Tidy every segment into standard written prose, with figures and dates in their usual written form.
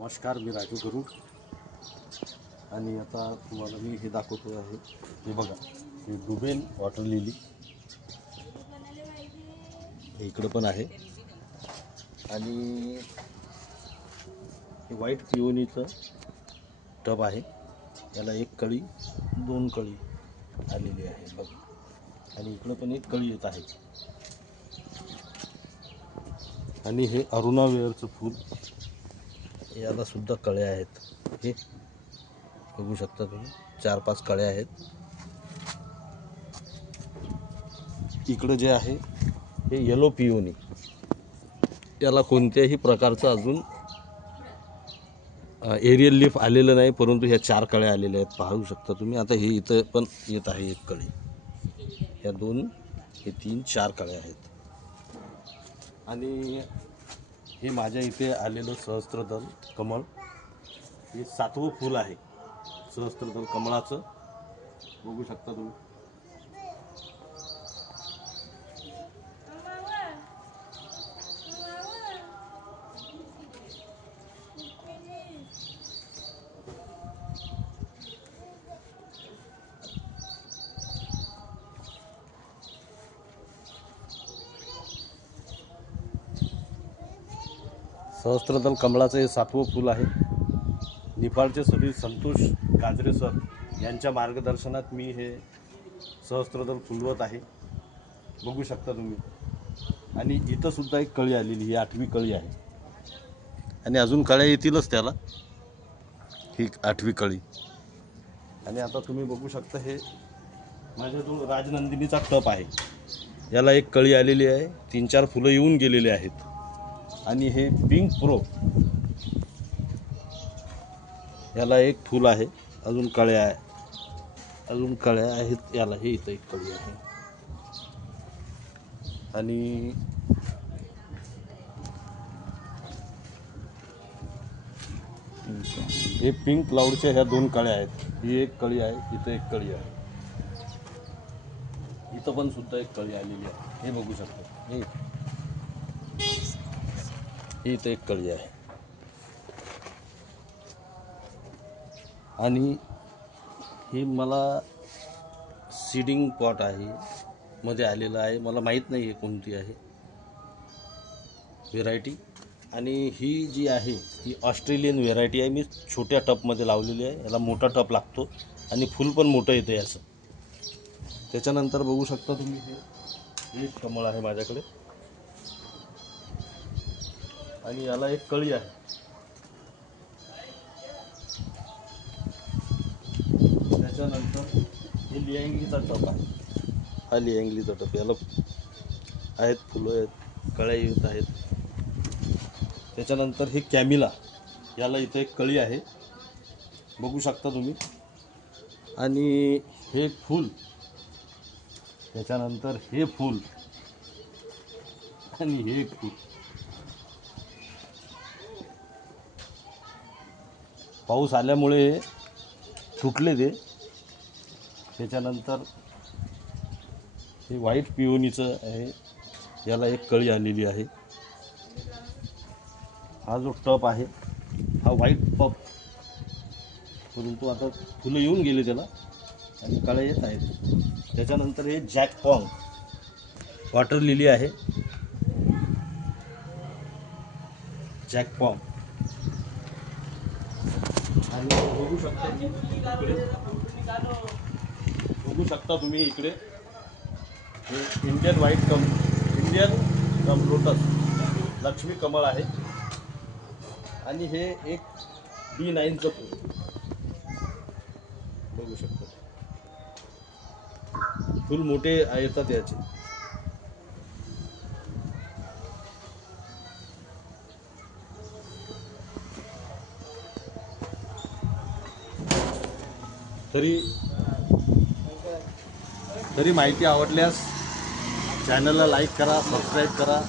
नमस्कार, मी राजू गुरु आणि आता तुम्हाला मी हे दाखवतो आहे. हे बघा, हे डुबेन वॉटर लिली हे इकडं पण आहे आणि हे व्हाईट पिओनीचं टब आहे. याला एक कळी, दोन कळी आलेली आहे बघ, आणि इकडं पण एक कळी येत आहे. आणि हे अरुणा वेअरचं फूल, याला सुद्धा कळ्या आहेत. हे बघू शकता तुम्ही, 4-5 कळ्या आहेत. इकडं जे आहे हे येलो पिओनी, याला कोणत्याही प्रकारचं अजून एरियल लीफ आलेलं नाही, परंतु ह्या 4 कळ्या आलेल्या आहेत. पाहू शकता तुम्ही. आता हे इथं पण येत आहे एक कळी. ह्या 2, हे 3, 4 कळ्या आहेत. आणि हे माझ्या इथे आलेलं सहस्त्रदल कमळ, हे 7वं फूल आहे सहस्त्रदल कमळाचं. बघू शकता तुम्ही. सहस्त्रदल कमळाचं हे 7वं फूल आहे. निफाडचे श्री संतोष गाजरे सर यांच्या मार्गदर्शनात मी हे सहस्त्रदल फुलवत आहे. बघू शकता तुम्ही. आणि इथं सुद्धा एक कळी आलेली, ही 8वी कळी आहे. आणि अजून कळ्या येतीलच त्याला, ही 8वी कळी. आणि आता तुम्ही बघू शकता, हे माझ्याजवळ राजनंदिनीचा टप आहे. याला एक कळी आलेली आहे, 3-4 फुलं येऊन गेलेले आहेत. आणि हे पिंक प्रो, याला एक फूल आहे, अजून कळ्या आहेत याला. हे इथं एक कळी आहे. आणि हे पिंक क्लाउडच्या ह्या 2 कळ्या आहेत. ही एक कळी आहे, इथं एक कळी आहे. इथं पण सुद्धा एक कळी आलेली आहे. हे बघू शकता. हे इथं एक कळी आहे. आणि हे मला सीडिंग पॉट आहे मध्ये आलेलं आहे. मला माहीत नाही आहे कोणती आहे व्हेरायटी. आणि ही जी आहे ही ऑस्ट्रेलियन व्हेरायटी आहे. मी छोट्या टपमध्ये लावलेली आहे. याला मोठा टप लागतो आणि फूल पण मोठं येतं असं. त्याच्यानंतर बघू शकता तुम्ही, हे कमळ आहे माझ्याकडे. आणि याला एक कळी आहे. त्याच्यानंतर हे लियांगलीचा टप आहे. हा लियांगलीचा टप, याला आहेत फुलं आहेत, कळ्या येत आहेत. त्याच्यानंतर हे कॅमिला, याला इथं एक कळी आहे. बघू शकता तुम्ही. आणि हे फूल, त्याच्यानंतर हे फूल, आणि हे फूल. पाऊस आल्यामुळे तुटले ते. त्याच्यानंतर हे व्हाईट पिओनीचं आहे, याला एक कळी आलेली आहे. हा जो टप आहे हा व्हाईट पप, परंतु आता फुलं येऊन गेले त्याला आणि कळ्या येत आहेत. त्याच्यानंतर हे जॅकपॉंग वॉटर लिली आहे. जॅकपॉंग. आणि बघू शकता तुम्ही इकडे हे इंडियन लोटस लक्ष्मी कमळ आहे. आणि हे एक D9चं फूल बघू शकता. फूल मोठे येतात याचे. तरी माहिती आवडल्यास चॅनलला लाईक करा, सबस्क्राईब करा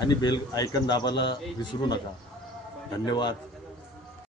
आणि बेल आयकॉन दाबायला विसरू नका. धन्यवाद.